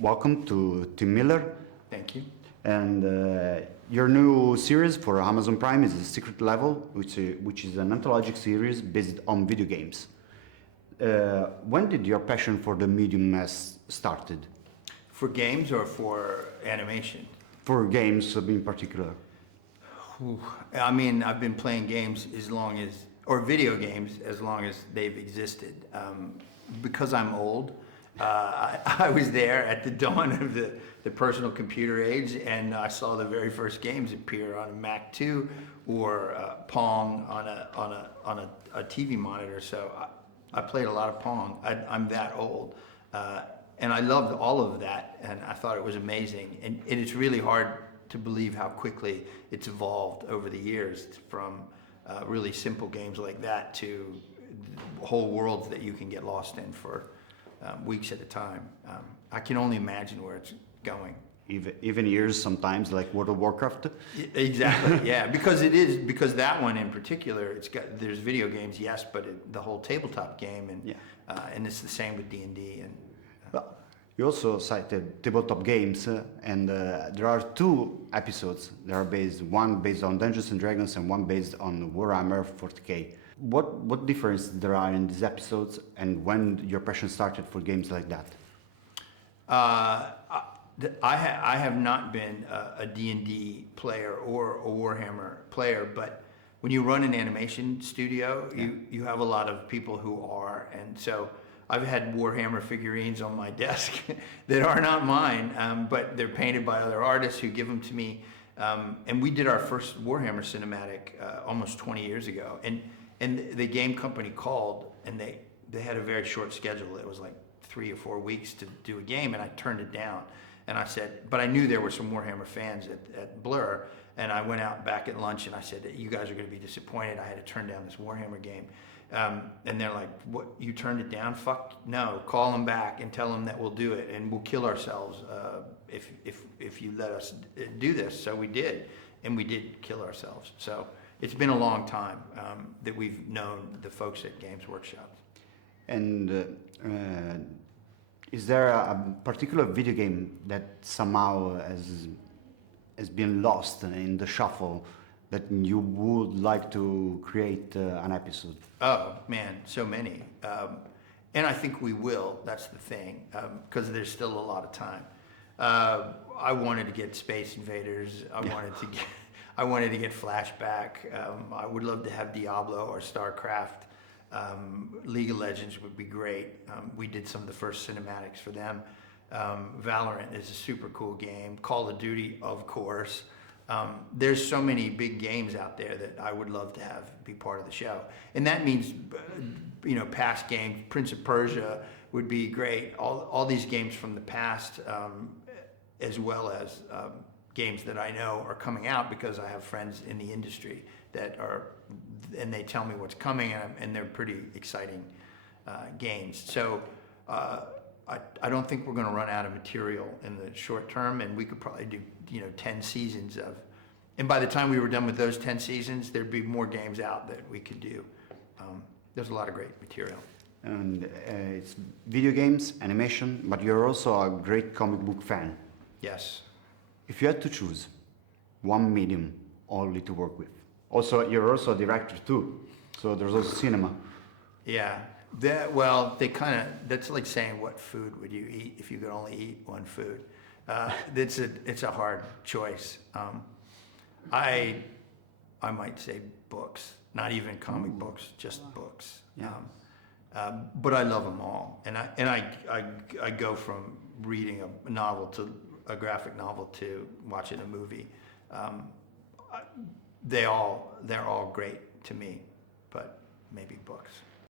welcome to Tim Miller. Thank you. And your new series for Amazon Prime is The Secret Level, which is an anthologic series based on video games. When did your passion for the medium started? For games or for animation? For games in particular. I mean, I've been playing games or video games as long as they've existed. Because I'm old, I was there at the dawn of the personal computer age, and I saw the very first games appear on a Mac 2 or Pong on a TV monitor. So I played a lot of Pong. I'm that old. And I loved all of that, and I thought it was amazing. And it's really hard to believe how quickly it's evolved over the years from really simple games like that to whole worlds that you can get lost in for weeks at a time. I can only imagine where it's going. Even years sometimes, like World of Warcraft? Exactly, yeah, because that one in particular, there's video games, yes, but the whole tabletop game, and it's the same with D&D. Well, you also cited tabletop games, and there are two episodes that are one based on Dungeons and Dragons and one based on Warhammer 40k. What difference there are in these episodes, and when your passion started for games like that? I have not been a D&D player or a Warhammer player, but when you run an animation studio, you have a lot of people who are, and so I've had Warhammer figurines on my desk that are not mine, but they're painted by other artists who give them to me. And we did our first Warhammer cinematic almost 20 years ago, and the game company called, and they had a very short schedule. It was like 3 or 4 weeks to do a game, and I turned it down. And I said, but I knew there were some Warhammer fans at Blur, and I went out back at lunch and I said, you guys are going to be disappointed. I had to turn down this Warhammer game. And they're like, what, you turned it down? Fuck no, call them back and tell them that we'll do it, and we'll kill ourselves if you let us do this. So we did, and we did kill ourselves. So it's been a long time that we've known the folks at Games Workshop. And is there a particular video game that somehow has been lost in the shuffle that you would like to create an episode? Oh man, so many. And I think we will, that's the thing, because there's still a lot of time. I wanted to get Space Invaders. I wanted to get Flashback. I would love to have Diablo or StarCraft. League of Legends would be great. We did some of the first cinematics for them. Valorant is a super cool game. Call of Duty, of course. There's so many big games out there that I would love to have be part of the show. And that means, past games. Prince of Persia would be great. All these games from the past, as well as games that I know are coming out because I have friends in the industry and they tell me what's coming, and they're pretty exciting games. So I don't think we're going to run out of material in the short term, and we could probably do 10 seasons of. And by the time we were done with those 10 seasons, there'd be more games out that we could do. There's a lot of great material. And it's video games, animation, but you're also a great comic book fan. Yes. If you had to choose one medium only to work with, you're also a director too, so there's also cinema. Yeah. That's like saying what food would you eat if you could only eat one food. It's a hard choice. I might say books, not even comic books, just books. Yeah. But I love them all, and I go from reading a novel to a graphic novel to watching a movie. They're all great to me, but maybe books.